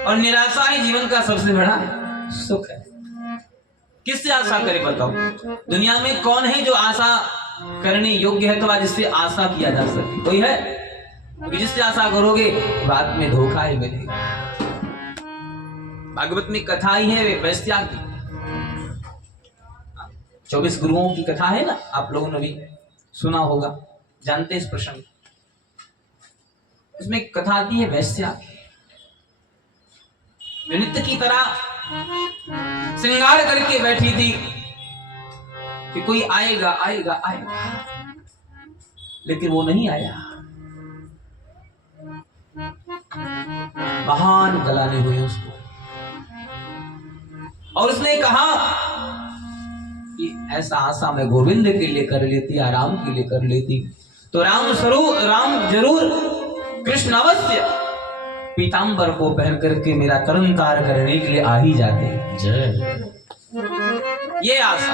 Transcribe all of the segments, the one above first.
और निराशा ही जीवन का सबसे बड़ा सुख है। किससे आशा करे बताओ? दुनिया में कौन है जो आशा करने योग्य है तो आज जिससे आशा किया जा सके? कोई है? क्योंकि जिससे आशा करोगे बाद में धोखा ही मिलेगा। भागवत में कथा ही है वैश्या की, 24 गुरुओं की कथा है ना, आप लोगों ने भी सुना होगा, जानते इस प्रसंग। उसमें कथा आती है वैश्या की, नित्य की तरह श्रृंगार करके बैठी थी कि कोई आएगा आएगा आएगा, लेकिन वो नहीं आया। महान गलानी हुई उसको, और उसने कहा कि ऐसा आशा मैं गोविंद के लिए कर लेती, राम के लिए कर लेती तो राम जरूर कृष्ण अवश्य पीतांबर को पहन करके मेरा तरंकार करने के लिए आ ही जाते। ये आशा,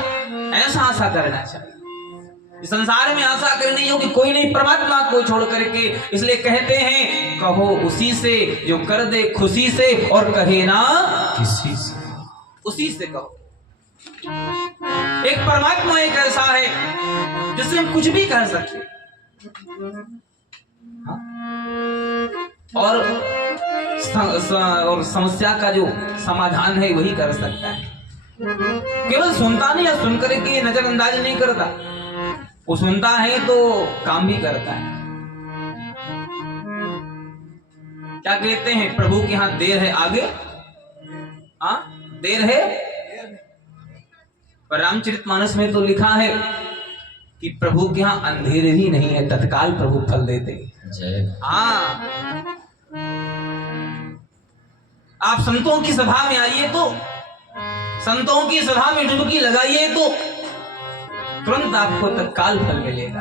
ऐसा आशा करना चाहिए। संसार में आशा करनी हो कि कोई नहीं, परमात्मा को छोड़ करके। इसलिए कहते हैं कहो उसी से जो कर दे खुशी से, और कहे ना किसी से, उसी से कहो। एक परमात्मा एक ऐसा है जिससे हम कुछ भी कर सकते, और समस्या का जो समाधान है वही कर सकता है। केवल सुनता नहीं, या सुन करके नजरअंदाज नहीं करता, वो सुनता है तो काम भी करता है। क्या कहते हैं, प्रभु के यहाँ देर है आगे, हाँ देर है, पर रामचरितमानस में तो लिखा है कि प्रभु के यहाँ अंधेरे ही नहीं है, तत्काल प्रभु फल देते। हाँ, आप संतों की सभा में आइए तो, संतों की सभा में डुबकी लगाइए तो तुरंत आपको तत्काल फल मिलेगा।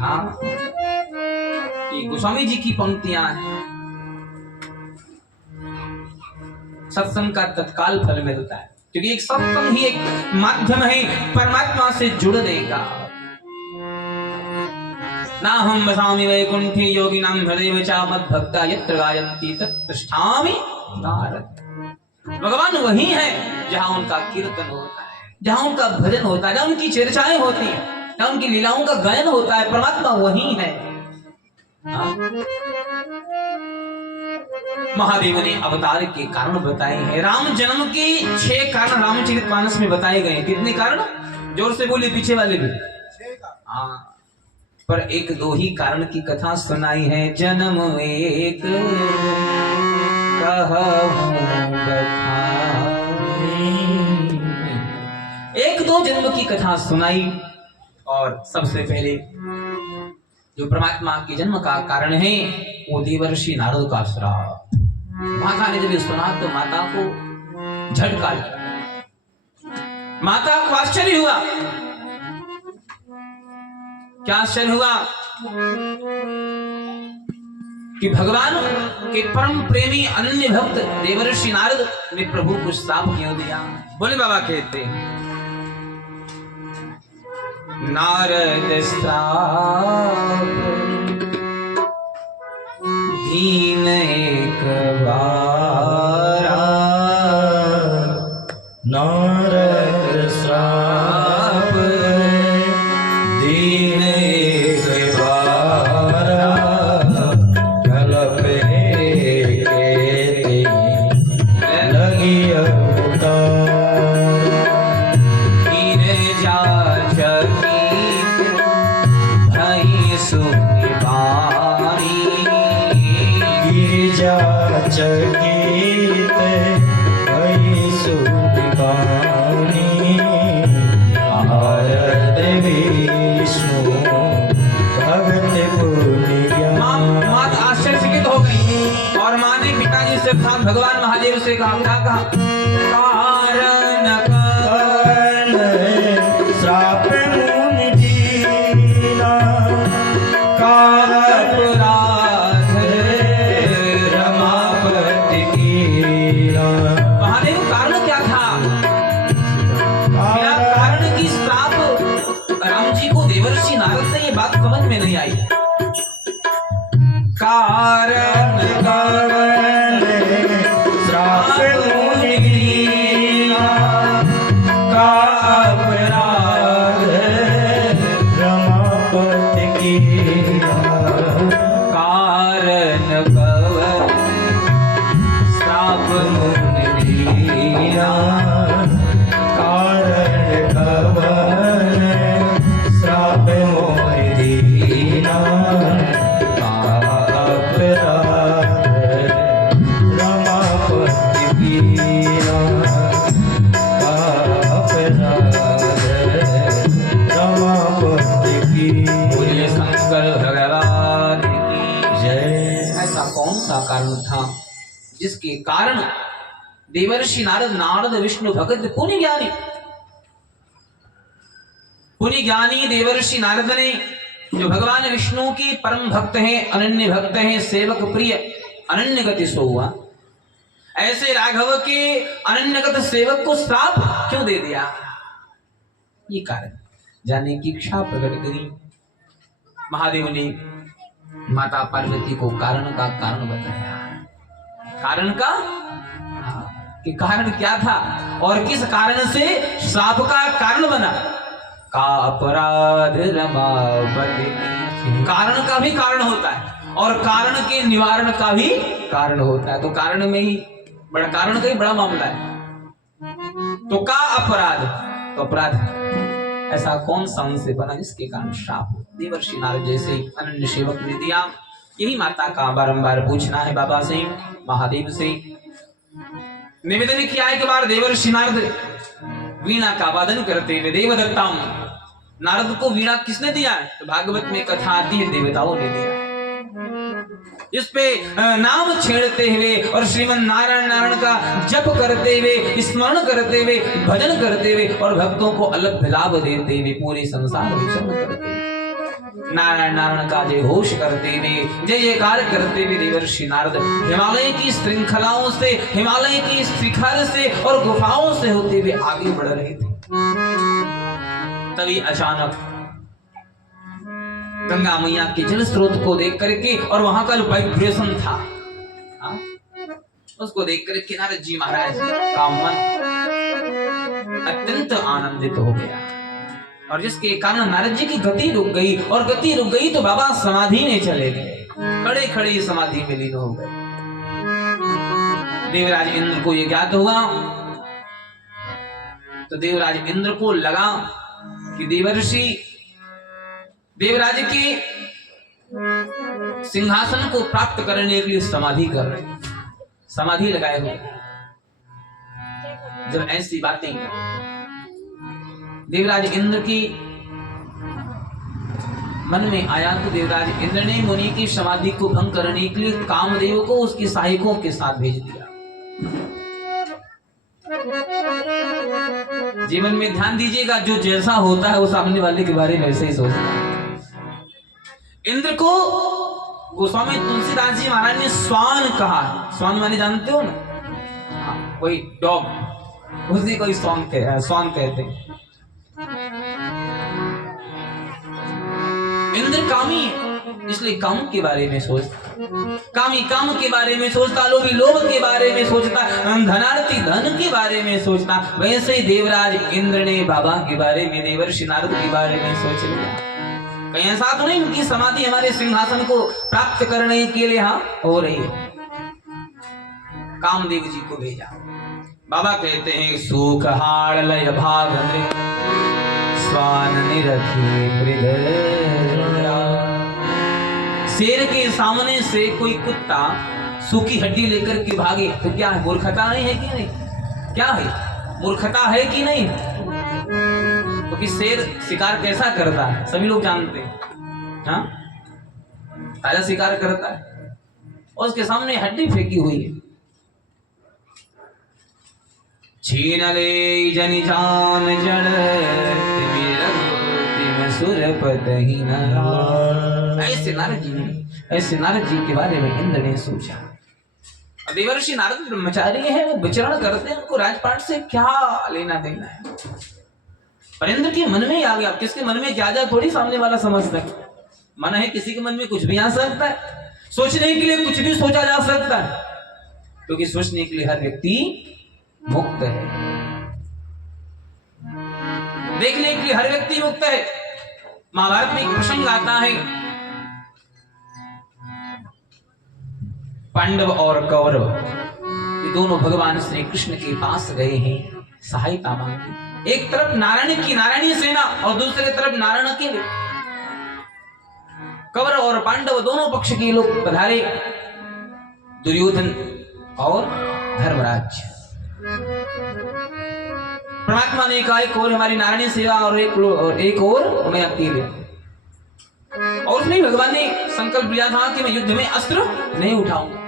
हाँ, ये गोस्वामी जी की पंक्तियां हैं, सत्संग का तत्काल फल मिलता है, क्योंकि एक सत्संग ही एक माध्यम है परमात्मा से जुड़ने का। ना हम बसामि वैकुंठे योगिनां हृदय च मद्भक्ता यत्र गायन्ति तत्र तिष्ठामि नारद। भगवान वही है जहां उनका कीर्तन होता है, जहां उनका भजन होता है, जहां उनकी चर्चाएं होती हैं, जहां उनकी लीलाओं का गायन होता है, परमात्मा वही है। महादेव ने अवतार के कारण बताए हैं। राम जन्म के 6 कारण रामचरितमानस में बताए गए। कितने कारण? जोर से बोले पीछे वाले भी। हाँ, पर 1-2 ही कारण की कथा सुनाई है। जन्म एक कहूं बखानी, 1-2 जन्म की कथा सुनाई। और सबसे पहले जो परमात्मा के जन्म का कारण है वो देवर्षि नारद का श्राप। माता ने जब सुना तो माता को झटका लगा, माता को आश्चर्य हुआ। क्या आश्चर्य हुआ कि भगवान के परम प्रेमी अनन्य भक्त देवर्षि नारद ने प्रभु को श्राप क्यों दिया। बोले बाबा कहते, नारद श्राप दीन एक बारा, नारद श्राप दीन एक बारा, कल्प के लगी अवतार, गिरजा चकित भई सुनिबानी, गिरजा चकित भई सुनिबानी, नारद विष्णु भगत पुनिया। माँ आश्चर्यचकित हो गई और माँ ने पिताजी से कहा, भगवान महादेव से कहा, क्या कहा? कारण श्राप मुनि दीना, अपराध रमापति कीना। महादेव कारण क्या था? क्या कारण की श्राप राम जी को देवर्षि नारद से ये बात समझ में नहीं आई। कारण कवन श्राप मुनि दीना, कारण कवन श्राप मोहि दीना, का अपराध रमापति कीना, का अपराध रमापति कीना। बोलिए शंकर भगवान की जय। ऐसा कौन सा कारण था जिसके कारण देवर्षि नारद विष्णु भगत पुण्य ज्ञानी देवर्षि नारद ने, जो भगवान विष्णु की परम भक्त हैं, अनन्य भक्त हैं, सेवक प्रिय अनन्य गति सो हुआ, ऐसे राघव के अनन्यगत सेवक को श्राप क्यों दे दिया? ये कारण जानने की इच्छा प्रकट करी। महादेव ने माता पार्वती को कारण का कारण बताया। कारण का कि कारण क्या था और किस कारण से श्राप का कारण बना। का अपराध रमावती, कारण का भी कारण होता है और कारण के निवारण का भी कारण होता है। तो कारण में ही बड़ा, कारण का ही बड़ा मामला है। तो का अपराध, तो अपराध ऐसा कौन सा उनसे बना जिसके कारण श्राप हो? देवर्षि नारद जैसे अनन्य सेवक ने दिया। यही माता का बारंबार पूछना है बाबा से, महादेव से। निवेदन किया है कि बार देवर्षि नारद वीणा का वादन करते हुए देवदत्ताम, नारद को वीणा किसने दिया है? तो भागवत में कथा आती है, देवताओं ने दिया है। इस पे नाम छेड़ते हुए और श्रीमन नारायण नारायण का जप करते हुए, स्मरण करते हुए, भजन करते हुए और भक्तों को अलग लाभ देते हुए पूरे संसार विचरण करते हुए, नारायण नारायण का जय घोष करते हुए, जय जयकार करते हुए देवर्षि नारद हिमालय की श्रृंखलाओं से, हिमालय की शिखर से और गुफाओं से होते हुए आगे बढ़ रहे थे। तभी अचानक गंगा मैया के जल स्रोत को देख करके और वहां का जो वाइब्रेशन था, उसको देख करके नारद जी महाराज का मन अत्यंत आनंदित हो गया और जिसके कारण नारद जी की गति रुक गई और गति रुक गई तो बाबा समाधि में चले गए, खड़े खड़े समाधि में लीन हो गए। देवराज इंद्र को यह ज्ञात हुआ तो देवराज इंद्र को लगा कि देवर्षि देवराज के सिंहासन को प्राप्त करने के लिए समाधि कर रहे, समाधि लगाए हुए। जब ऐसी बातें देवराज इंद्र की मन में आया तो देवराज इंद्र ने मुनि की समाधि को भंग करने के लिए कामदेव को उसके सहायकों के साथ भेज दिया। जीवन में ध्यान दीजिएगा, जो जैसा होता है वो सामने वाले के बारे में वैसे ही सोचता है। इंद्र को गोस्वामी तुलसीदास जी महाराज ने स्वान कहा। स्वान माने जानते हो ना, कोई डॉग, उसी को स्वान कहते हैं। इंद्र कामी इसलिए काम के बारे में सोचता, कामी काम के बारे में सोचता, लोभी लोभ के बारे में सोचता, धनार्थी धन के बारे में सोचता। वैसे ही देवराज इंद्र ने बाबा के बारे में, देवर्षि नारद के बारे में सोच लिया। कहीं ऐसा तो नहीं उनकी समाधि हमारे सिंहासन को प्राप्त करने के लिए हो रही है। कामदेव जी को भेजा। बाबा कहते हैं सुख हाड़ लय भाग स्वान निरखी मृदरा। शेर के सामने से कोई कुत्ता सूखी हड्डी लेकर के भागे तो क्या है? मूर्खता नहीं है कि नहीं? क्या है? मूर्खता है कि नहीं? क्योंकि शेर शिकार कैसा करता है सभी लोग जानते हैं, हाँ? ताजा शिकार करता है और उसके सामने हड्डी फेंकी हुई है। छीन ले जनि जान जड़ तिम सुरपत ही न। ऐसे नारद जी के बारे में इंद्र ने सोचा। देवर्षि नारद ब्रह्मचारी है, वो विचरण करते हैं, उनको राजपाट से क्या लेना देना है। पर इंद्र के मन में ही आ गया। किसके मन में क्या जाए थोड़ी सामने वाला समझता है। मन है, किसी के मन में कुछ भी आ सकता है। सोचने के लिए कुछ भी सोचा जा सकता है, क्योंकि सोचने के लिए हर व्यक्ति मुक्त है, देखने के लिए हर व्यक्ति मुक्त है। महाभारत में एक प्रसंग आता है, पांडव और कौरव ये दोनों भगवान श्री कृष्ण के पास गए हैं सहायता मांगने। एक तरफ नारायण की नारायणी सेना और दूसरी तरफ नारायण अकेले। कौरव और पांडव दोनों पक्ष के लोग पधारे। दुर्योधन और धर्मराज। परमात्मा ने कहा एक और हमारी नारायणी सेवा और एक और मैं अकेले। और उसमें भगवान ने संकल्प लिया था कि मैं युद्ध में अस्त्र नहीं उठाऊंगा।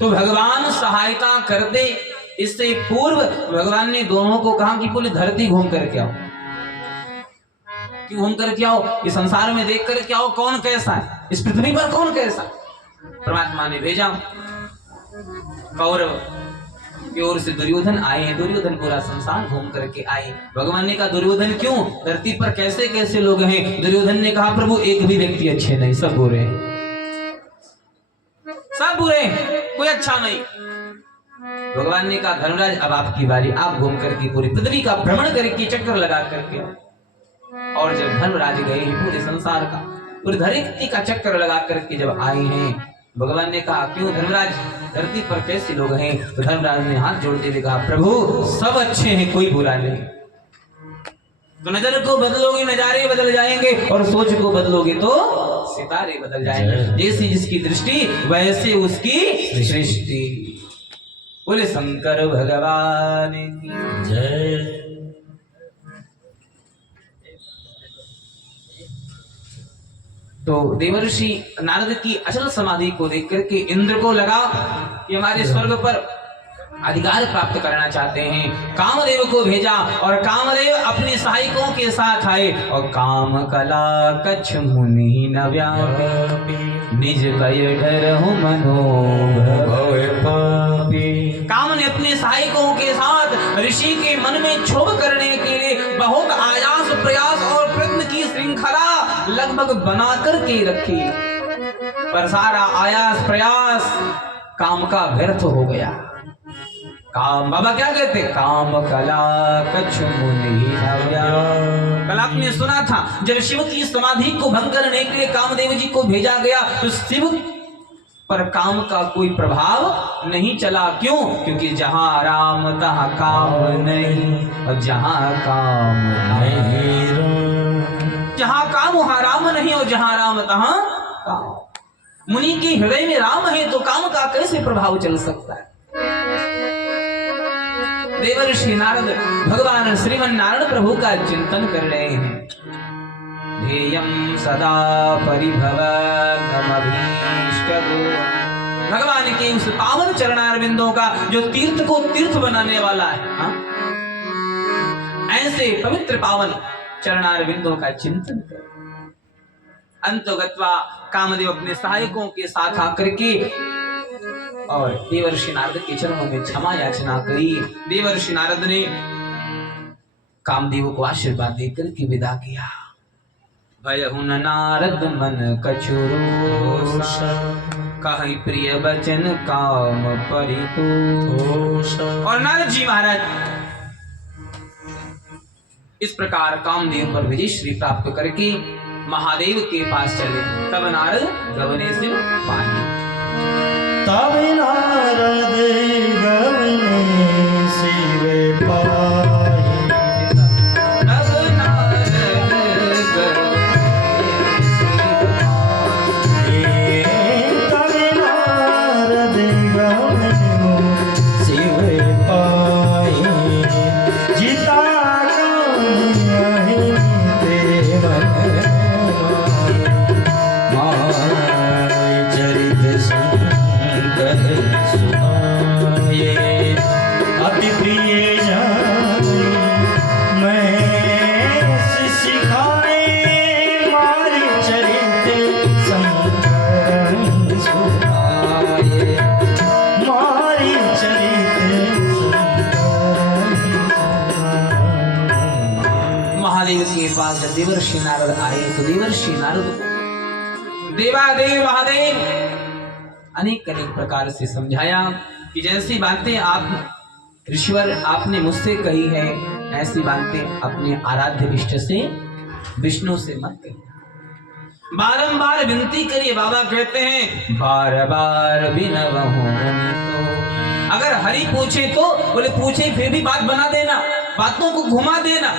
तो भगवान सहायता कर दे। इससे पूर्व भगवान ने दोनों को कहा कि पूरी धरती घूम करके आओ। कि घूम करके आओ, इस संसार में देख करके आओ कौन कैसा है, इस पृथ्वी पर कौन कैसा। परमात्मा ने भेजा। कौरव की ओर से दुर्योधन आए हैं। दुर्योधन पूरा संसार घूम करके आए। भगवान ने कहा दुर्योधन क्यों, धरती पर कैसे कैसे लोग हैं। दुर्योधन ने कहा प्रभु एक भी व्यक्ति अच्छे नहीं, सब बुरे हैं, सब बुरे हैं, कोई अच्छा नहीं। भगवान ने कहा धर्मराज अब आपकी बारी, आप घूम करके पूरी पृथ्वी का भ्रमण करके चक्कर लगा करके। और जब धर्मराज गए हैं पूरे संसार का, पूरी धरती का चक्कर लगा करके जब आए हैं, भगवान ने कहा क्यों धर्मराज धरती पर कैसे लोग हैं। तो धर्मराज ने हाथ जोड़ते हुए कहा प्रभु सब अच्छे हैं, कोई बुरा नहीं। तो नजर को बदलोगे नजारे बदल जाएंगे, और सोच को बदलोगे तो सितारे बदल जाएंगे। जैसी जिसकी दृष्टि वैसे उसकी सृष्टि। बोले शंकर भगवान की जय। तो देवर्षि नारद की अचल समाधि को देख करके इंद्र को लगा कि हमारे स्वर्ग पर अधिकार प्राप्त करना चाहते हैं। कामदेव को भेजा और कामदेव अपने सहायकों के साथ आए। और काम कला कछ मुनि न व्यापी, निज कय डरहु मनोभव पापी। काम ने अपने सहायकों के साथ ऋषि के मन में क्षोभ करने के लिए बहुत आयास प्रयास और प्रयत्न की श्रृंखला लगभग बना करके रखी, पर सारा आयास प्रयास काम का व्यर्थ हो गया। काम बाबा क्या कहते, काम कला कछ मुनि न व्यापी। कल आपने सुना था जब शिव की समाधि को भंग करने के लिए कामदेव जी को भेजा गया तो शिव पर काम का कोई प्रभाव नहीं चला। क्यों? क्योंकि जहां राम तहां काम नहीं, और जहां काम नहीं, जहां काम वहां राम नहीं, और जहां राम तहां काम। मुनि के हृदय में राम है तो काम का कैसे प्रभाव चल सकता है। देवर्षि नारद भगवान श्रीमन नारायण प्रभु का चिंतन कर रहे हैं। ध्येयं सदा परिभवमभीष्ट। भगवान के उस पावन चरणारविंदों का जो तीर्थ को तीर्थ बनाने वाला है, हाँ? ऐसे पवित्र पावन चरणारविंदों का चिंतन कर अंतगत्वा कामदेव अपने सहायकों के साथ आकर के और देवर्षि नारद के चरणों में क्षमा याचना करी। देवर्षि नारद ने कामदेव को आशीर्वाद देकर के विदा किया। भयहुन नारद मन कछुरोष, कहि प्रिय बचन काम परितोष। और नारद जी महाराज इस प्रकार कामदेव पर विजय श्री प्राप्त करके महादेव के पास चले। तब नारद गवने से पानी, तब नारद गवने शिव पाहि। तब नारद तब नारद गवने शिव पाहि। जिता तेरे मन चरित सुनाए। अति प्रिय जाने मैं सिखाए, मारी चरित संकरण सुनाए। मारी चरित महादेव के पास जब देवर्षि नारद आए तो देवर्षि नारद देवादेव महादेव अनेक अनेक प्रकार से समझाया कि जैसी बातें आप ऋषिवर आपने मुझसे कही है, ऐसी बातें अपने आराध्य इष्ट से विष्णु से मत कहिए। बारंबार विनती करिए। बाबा कहते हैं बार बार बिनवहु मुनि तो। अगर हरि पूछे तो बोले पूछे फिर भी बात बना देना, बातों को घुमा देना,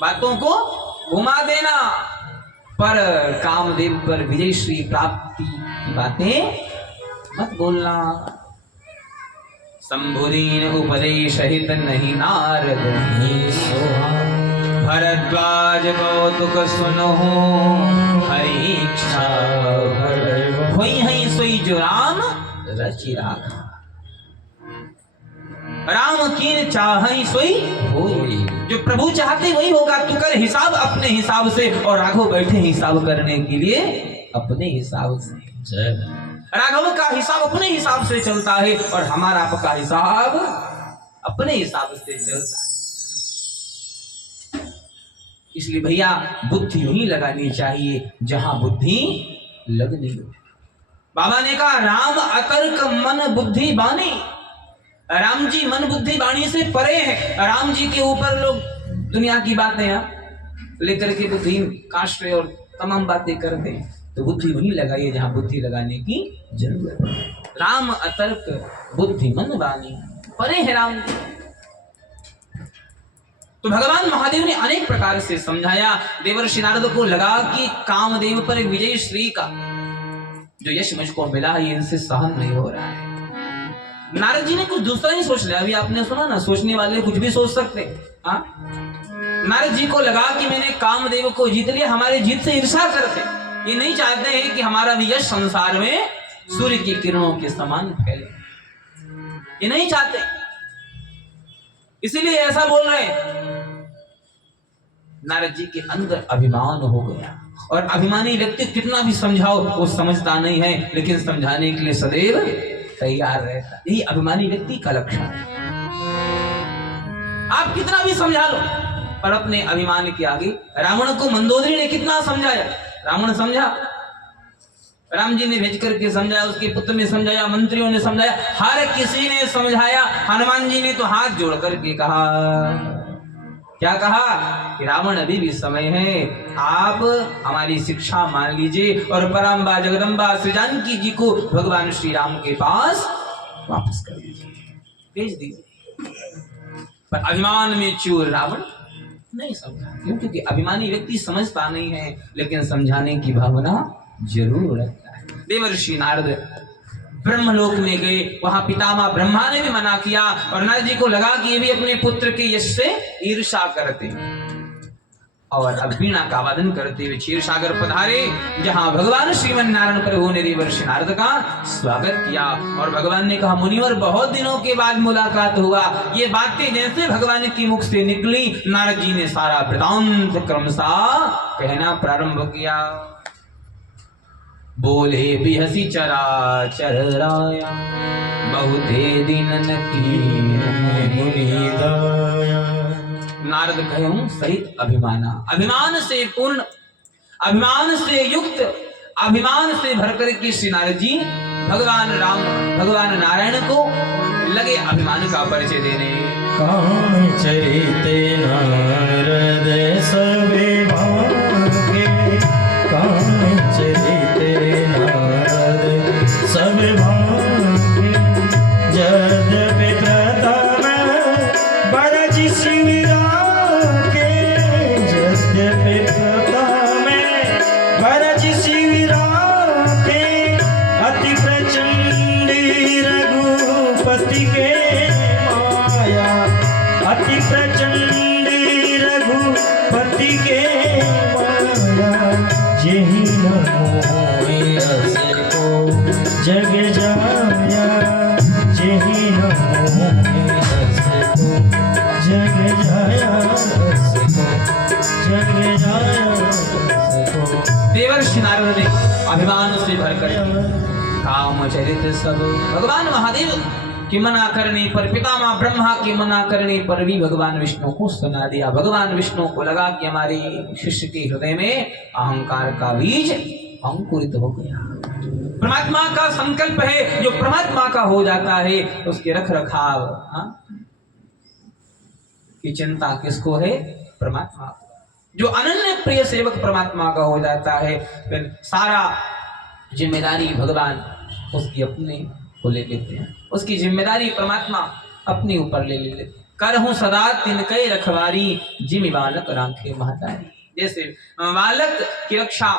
बातों को घुमा देना, पर कामदेव पर विजय श्री प्राप्ति की बातें मत बोलना। शंभुदीन उपदेश हित नहीं नारद भरद्वाज कौतुक सुनो हरि इच्छा होई हई सोई जो राम रचि राखा। राम कीन चाहई सोई होई। जो प्रभु चाहते वही होगा। तू कर हिसाब अपने हिसाब से और राघव बैठे हिसाब करने के लिए अपने हिसाब से। राघव का हिसाब अपने हिसाब से चलता है और हमारा आपका हिसाब अपने हिसाब से चलता है। इसलिए भैया बुद्धि नहीं लगानी चाहिए जहां बुद्धि लगनी हो। बाबा ने कहा राम अतर्क मन बुद्धि बानी। राम जी मन बुद्धि वाणी से परे है। राम जी के ऊपर लोग दुनिया की बातें लेकर के बुद्धि कास्ट और तमाम बातें करते हैं। तो बुद्धि वहीं लगाइए जहां बुद्धि लगाने की जरूरत है। राम अतर्क बुद्धि मन वाणी, परे है राम जी। तो भगवान महादेव ने अनेक प्रकार से समझाया। देवर्षि नारद को लगा कि कामदेव पर विजय श्री का जो यश मुझको मिला है इनसे सहन नहीं हो रहा है। नारद जी ने कुछ दूसरा ही सोच लिया। अभी आपने सुना ना, सोचने वाले कुछ भी सोच सकते। नारद जी को लगा कि मैंने कामदेव को जीत लिया, हमारे जीत से ईर्ष्या करते। ये नहीं चाहते हैं कि हमारा भी यश संसार में सूर्य की किरणों के समान फैले। ये नहीं चाहते, इसीलिए ऐसा बोल रहे हैं। नारद जी के अंदर अभिमान हो गया। और अभिमानी व्यक्ति कितना भी समझाओ वो समझता नहीं है, लेकिन समझाने के लिए सदैव तैयार रहता। यही अभिमानी व्यक्ति का लक्षण है। आप कितना भी समझा लो पर अपने अभिमान के आगे। रावण को मंदोदरी ने कितना समझाया, रावण समझा। राम जी ने भेज करके समझाया, उसके पुत्र ने समझाया, मंत्रियों ने समझाया, हर किसी ने समझाया। हनुमान जी ने तो हाथ जोड़ करके कहा, क्या कहा कि रावण अभी भी समय है, आप हमारी शिक्षा मान लीजिए और परम्बा जगदम्बा श्री जानकी जी को भगवान श्री राम के पास वापस कर दीजिए, भेज दीजिए। पर अभिमान में चूर रावण नहीं समझा। क्यों? क्योंकि अभिमानी व्यक्ति समझता नहीं है, लेकिन समझाने की भावना जरूर रखता है। देवर्षि नारद ब्रह्मलोक में गए, वहां पितामह ब्रह्मा ने भी मना किया और नारद जी को लगा कि ये भी अपने पुत्र के यश से ईर्ष्या करते और अब वीणा का वादन करते हुए क्षीर सागर पधारे, जहां भगवान श्रीमन नारायण प्रभु ने देवर्षि नारद का स्वागत किया। और भगवान ने कहा, मुनिवर बहुत दिनों के बाद मुलाकात हुआ। ये बातें जैसे भगवान की मुख से निकली, नारद जी ने सारा वृतांत क्रमशः कहना प्रारंभ किया। बोले बिहसी चराचर राया, बहुते दिनन की मुनि दया। नारद कहूं सहित अभिमाना, अभिमान से पूर्ण, अभिमान से युक्त, अभिमान से भरकर के श्री नारद जी भगवान राम, भगवान नारायण को लगे अभिमान का परिचय देने। काम चरिते नारद सबे भागे, काम चरिते नारद सबे भागे। यद्यपि प्रथम बरज शिविराके, यद्यपि प्रथम बरज शिविराके, अति प्रचंडी रघुपति के माया, अति प्रचंडी रघुपति के माया। यही न मोहि रस को जग जाया, यही न मोहि रस को जग जाया, रस को जग जाया, रस को। देवर्षि नारद ने अभिमान से भरकर काम चरित सब भगवान महादेव की मना करने पर, पितामह ब्रह्मा की मना करने पर भी भगवान विष्णु को सुना दिया। भगवान विष्णु को लगा कि हमारे शिष्य के हृदय में अहंकार का बीज अंकुरित हो गया। परमात्मा का संकल्प है, जो परमात्मा का हो जाता है उसके रख रखाव की चिंता किसको है? परमात्मा। जो अनन्य प्रिय सेवक परमात्मा का हो जाता है, फिर सारा जिम्मेदारी भगवान उसकी अपने को ले लेते हैं, उसकी जिम्मेदारी परमात्मा अपने ऊपर ले लेते। करहूं सदा तिनके रखवारी, जिमि बालक राखे महतारी। जैसे बालक की रक्षा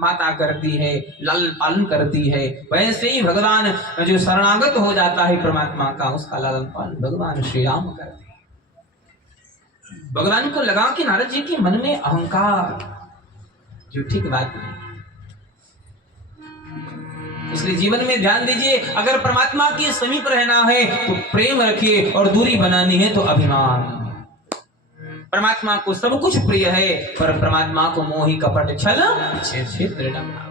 माता करती है, लालन पालन करती है, वैसे ही भगवान जो शरणागत हो जाता है परमात्मा का, उसका लालन पालन भगवान श्री राम करते हैं। भगवान को लगा कि नारद जी के मन में अहंकार, जो ठीक बात नहीं, इसलिए जीवन में ध्यान दीजिए, अगर परमात्मा के समीप रहना है तो प्रेम रखिए, और दूरी बनानी है तो अभिमान। परमात्मा को सब कुछ प्रिय है, पर परमात्मा को मोही कपट छल छिद्र न भावा।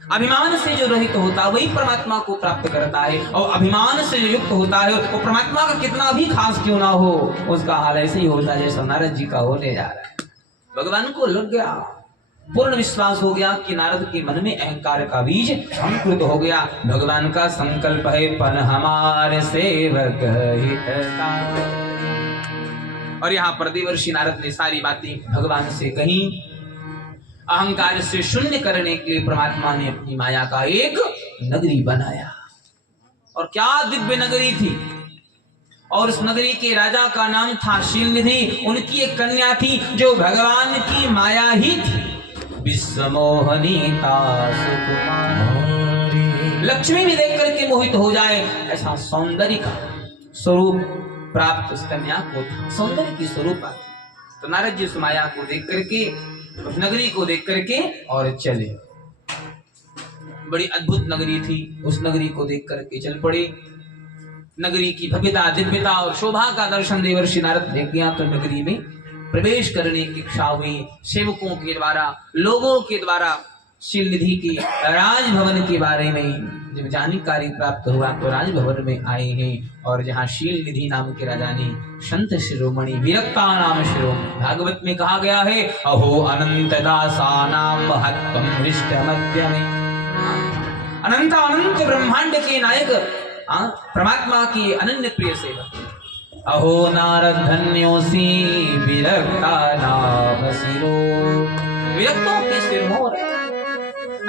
अभिमान से जो रहित होता है वही परमात्मा को प्राप्त करता है, और अभिमान से जो युक्त होता है वो परमात्मा का कितना भी खास क्यों ना हो, उसका हाल ऐसे ही होता है जैसा नारद जी का होने जा रहा है। भगवान को लग गया, पूर्ण विश्वास हो गया कि नारद के मन में अहंकार का बीज अंकुरित हो गया। भगवान का संकल्प है पन हमारे सेवक हित का। और यहाँ पर देवर्षि नारद ने सारी बातें भगवान से कही। अहंकार से शून्य करने के लिए परमात्मा ने अपनी माया का एक नगरी बनाया, और क्या दिव्य नगरी थी। और उस नगरी के राजा का नाम था शीलनिधि। उनकी एक कन्या थी जो भगवान की माया ही थी, विश्वमोहनीता सुकुमारी। लक्ष्मी भी देख करके मोहित हो जाए, ऐसा सौंदर्य का स्वरूप प्राप्त उस कन्या को था, सौंदर्य की स्वरूप थी। तो नारद जी उस माया को देख करके, उस नगरी को देख करके और चले। बड़ी अद्भुत नगरी थी, उस नगरी को देख करके चल पड़े। नगरी की भव्यता, दिव्यता और शोभा का दर्शन देवर्षि नारद ने किया तो नगरी में प्रवेश करने की इच्छा हुई। सेवकों के द्वारा, लोगों के द्वारा शीलनिधि की राजभवन के बारे में जब जानकारी प्राप्त हुआ तो राजभवन में आए हैं। और जहाँ शीलनिधि नाम के राजा ने संत शिरोमणि विरक्ता नाम शिरोमणि, भागवत में कहा गया है, अहो अनंत दासानां महत्वं हृष्ट मध्य में। अनंत अनंत ब्रह्मांड के नायक परमात्मा की अनन्य प्रिय सेवक, अहो नारद धन्योसी विरक्ता नाम शिरो, विरक्तों के सिरमोर।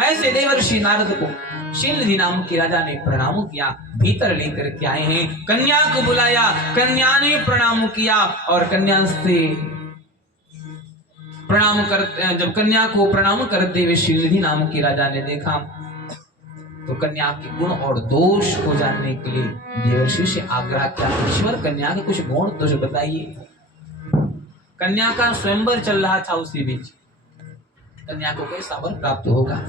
ऐसे देवर्षि नारद को शीलनिधि नाम के राजा ने प्रणाम किया, भीतर लेकर के आए हैं। कन्या को बुलाया, कन्या ने प्रणाम किया, और कन्या से प्रणाम कर, जब कन्या को प्रणाम करते हुए शीलनिधि नाम के राजा ने देखा तो कन्या के गुण और दोष को जानने के लिए देवर्षि से आग्रह किया, ईश्वर कन्या के कुछ गुण दोष बताइए। कन्या का स्वयंवर चल रहा था, उसी बीच कन्या को कैसा वर प्राप्त होगा।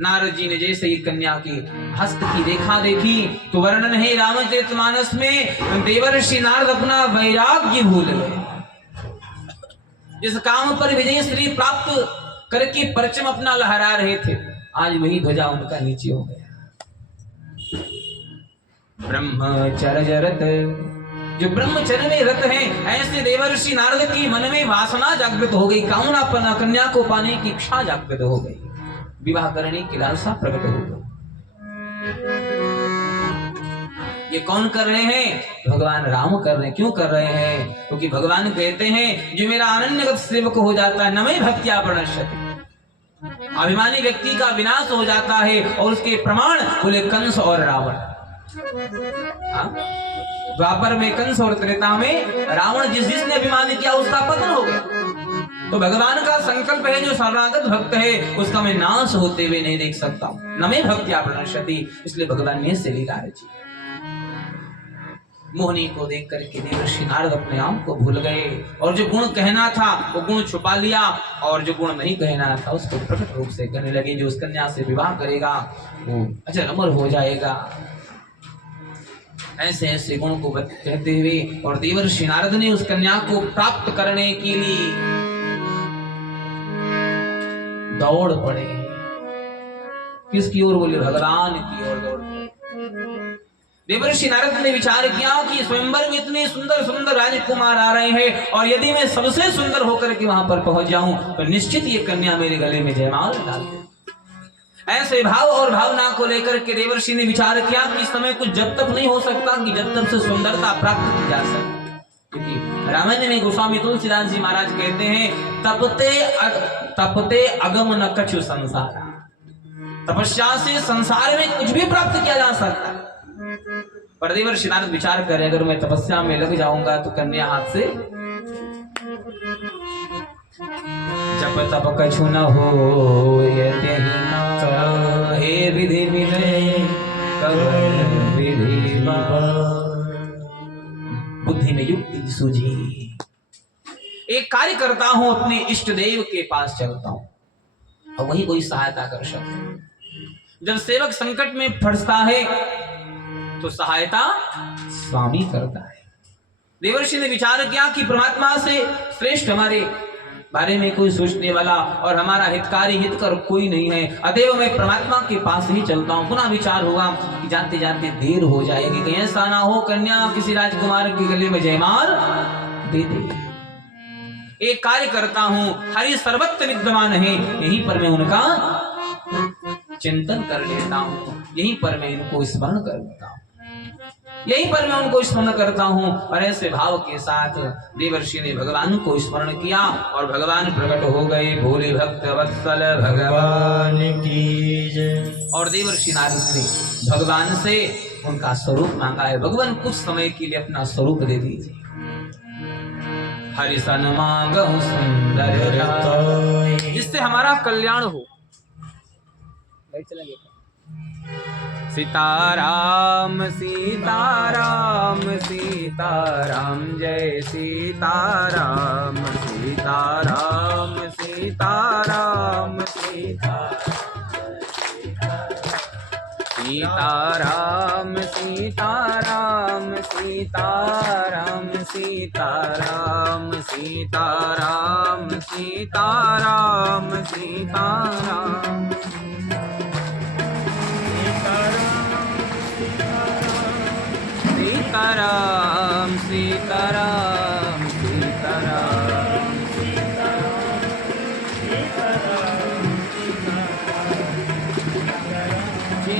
नारद जी ने जैसे ही कन्या की हस्त की रेखा देखी तो वर्णन है रामचरितमानस में, देवर्षि नारद अपना वैराग्य भूल गए। जिस काम पर विजय श्री प्राप्त करके परचम अपना लहरा रहे थे, आज वही ध्वजा उनका नीचे हो गया। ब्रह्मचर्य रत, जो ब्रह्मचर्य में रत है, ऐसे देवर्षि नारद की मन में वासना जागृत हो गई, कामना पना कन्या को पाने की इच्छा जागृत हो गई, विवाह करने की लालसा प्रकट हो गई। ये कौन कर रहे हैं? भगवान राम कर रहे हैं। क्यों कर रहे हैं? क्योंकि भगवान कहते हैं जो मेरा अनन्यगत सेवक हो जाता है, न मैं भक्त्या प्रणश्यति, अभिमानी व्यक्ति का विनाश हो जाता है। और उसके प्रमाण बोले कंस और रावण। द्वापर में कंस और त्रेता में रावण, जिसने अभिमान किया उसका पतन हो गया। तो भगवान का संकल्प है जो शरणागत भक्त है उसका मैं नाश होते हुए नहीं देख सकता, न मैं भक्त्या प्रणश्यति। इसलिए भगवान ने से लीला रची। मोहनी को देख करके देवर्षि नारद अपने आप को भूल गए, और जो गुण कहना था वो गुण छुपा लिया, और जो गुण नहीं कहना था उसको प्रकट रूप से कहने लगे। जो उस कन्या से विवाह करेगा वो अजर अमर हो जाएगा। ऐसे ऐसे गुण को कहते हुए और देवर्षि नारद ने उस कन्या को प्राप्त करने के लिए दौड़ पड़े। किसकी ओर? बोले भगवान की ओर दौड़ पड़े। देवर्षि नारद ने विचार किया कि स्वयंवर में इतने सुंदर सुंदर राजकुमार आ रहे हैं, और यदि मैं सबसे सुंदर होकर के वहां पर पहुंच जाऊं तो निश्चित ये कन्या मेरे गले में जयमाल डाल दे। ऐसे भाव और भावना को लेकर के देवर्षि ने विचार किया कि इस समय कुछ जब तक नहीं हो सकता कि जब तक से सुंदरता प्राप्त की जा सके, क्योंकि रामायण में गोस्वामी तुलसीदास जी महाराज कहते हैं, तपते अगम न कछु संसार। तपस्या से संसार में कुछ भी प्राप्त किया जा सकता है। पर देवर्षि नारद विचार करें, अगर मैं तपस्या में लग जाऊंगा तो कन्या हाथ से जप तप कछु न हो, यद्यहि ना हे विधि विनय कवन विधि बुद्धि में युक्ति सूझी। एक कार्य करता हूं, अपने इष्ट देव के पास चलता हूं और वही कोई सहायता कर सकता। जब सेवक संकट में फंसता है तो सहायता स्वामी करता है। देवर्षि ने विचार किया कि परमात्मा से श्रेष्ठ हमारे बारे में कोई सोचने वाला और हमारा हितकारी हितकर कोई नहीं है, अतएव मैं परमात्मा के पास ही चलता हूं। पुनः विचार होगा कि जाते जाते देर हो जाएगी, कहीं ऐसा ना हो कन्या किसी राजकुमार के गले में जयमाल दे दे। एक कार्य करता हूं, हरि सर्वत्र विद्यमान है, यहीं पर मैं उनका चिंतन कर लेता हूं, यहीं पर मैं इनको स्मरण कर लेता हूं, यहीं पर मैं उनको स्मरण करता हूं। और ऐसे भाव के साथ देवर्षि ने भगवान को स्मरण किया और भगवान प्रकट हो गए। भोले भक्त वत्सल भगवान की जय। और देवर्षि नारद ने भगवान से उनका स्वरूप मांगा है। भगवान कुछ समय के लिए अपना स्वरूप दे दीजिए। हरि सन मांगहु सुंदर, जिससे हमारा कल्याण हो। सीताराम सीताराम सीताराम जय सीताराम सीताराम सीताराम सीताराम सीताराम सीताराम सीताराम सीताराम सीताराम सीताराम सीताराम सीताराम सीताराम जय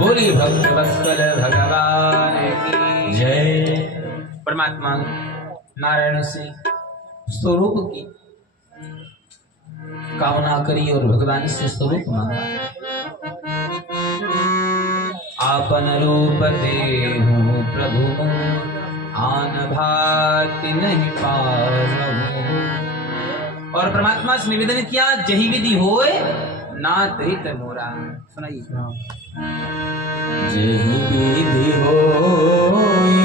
बोली भक्त वत्सल भगवान की जय। परमात्मा नारायण से स्वरूप की कामना करी और भगवान से स्वरूप मांगा। आपन रूप देहु प्रभु आन भाति नहीं पावहु। और परमात्मा से निवेदन किया, जही विधि होए नाथ हित मोरा। सुनाइए। जही विधि होए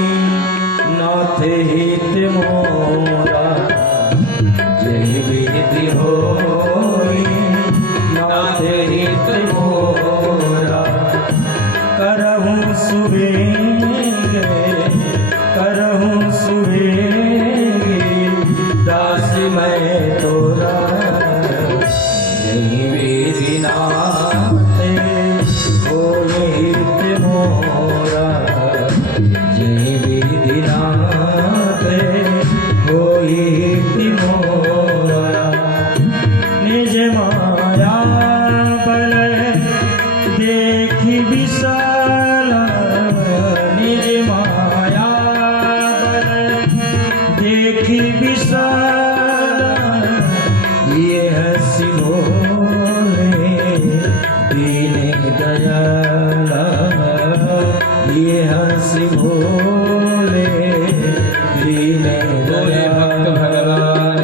नाथ हित मोरा, जही विधि होए नाथ हित मोरा। करहूं सुबेगे करहूं सुबेगे दास मैं तोरा। जही विधि नाथ होए हित मोरा, जही विधि नाथ होए हित मोरा। निज माया बल देखि विशाल, निज माया बल देखि विशाल। ये हंसी बोले दीन दयाल, ये हंसी बोले दीन दयाल। भगवान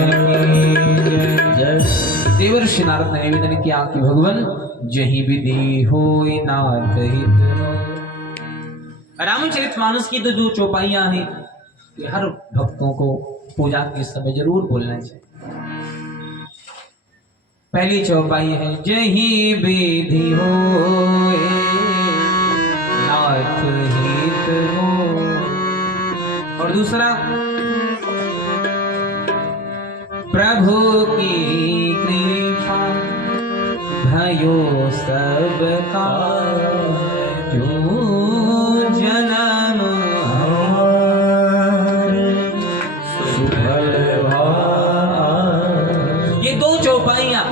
की जय। देवर्षि नारद ने निवेदन किया कि भगवान जही विधि होई नाथ हित। रामचरितमानस की तो जो चौपाइयां हैं ये हर भक्तों को पूजा के समय जरूर बोलना चाहिए। पहली चौपाई है जही विधि होए नाथ हित हो, और दूसरा प्रभु की कृपा भयो सबका जो जन्म ये दो चौपाइयां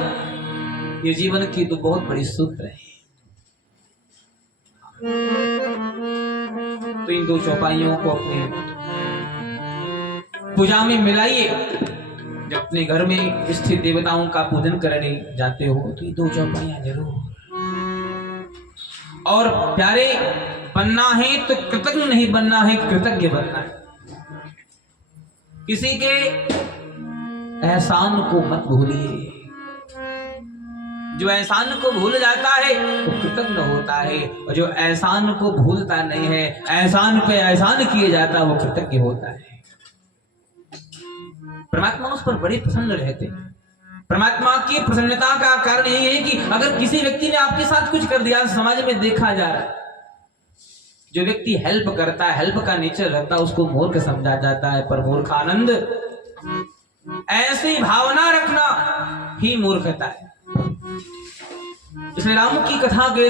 ये जीवन की तो बहुत बड़ी सूत्र है। तो इन दो चौपाइयों को अपने पूजा में मिलाइए। जब अपने घर में स्थित देवताओं का पूजन करने जाते हो तो ये दो चौपाइयां जरूर। और प्यारे बनना है तो कृतज्ञ नहीं बनना है, कृतज्ञ बनना है। किसी के एहसान को मत भूलिए। जो एहसान को भूल जाता है वो कृतज्ञ होता है, और जो एहसान को भूलता नहीं है, एहसान पे एहसान किए जाता वो कृतज्ञ होता है। परमात्मा उस पर बड़े प्रसन्न रहते हैं। परमात्मा की प्रसन्नता का कारण यही है कि अगर किसी व्यक्ति ने आपके साथ कुछ कर दिया, समाज में देखा जा रहा है जो व्यक्ति हेल्प करता है, हेल्प का नेचर रखता है, उसको मूर्ख समझा जाता है। पर मूर्ख आनंद, ऐसी भावना रखना ही मूर्खता है। इसमें राम की कथा के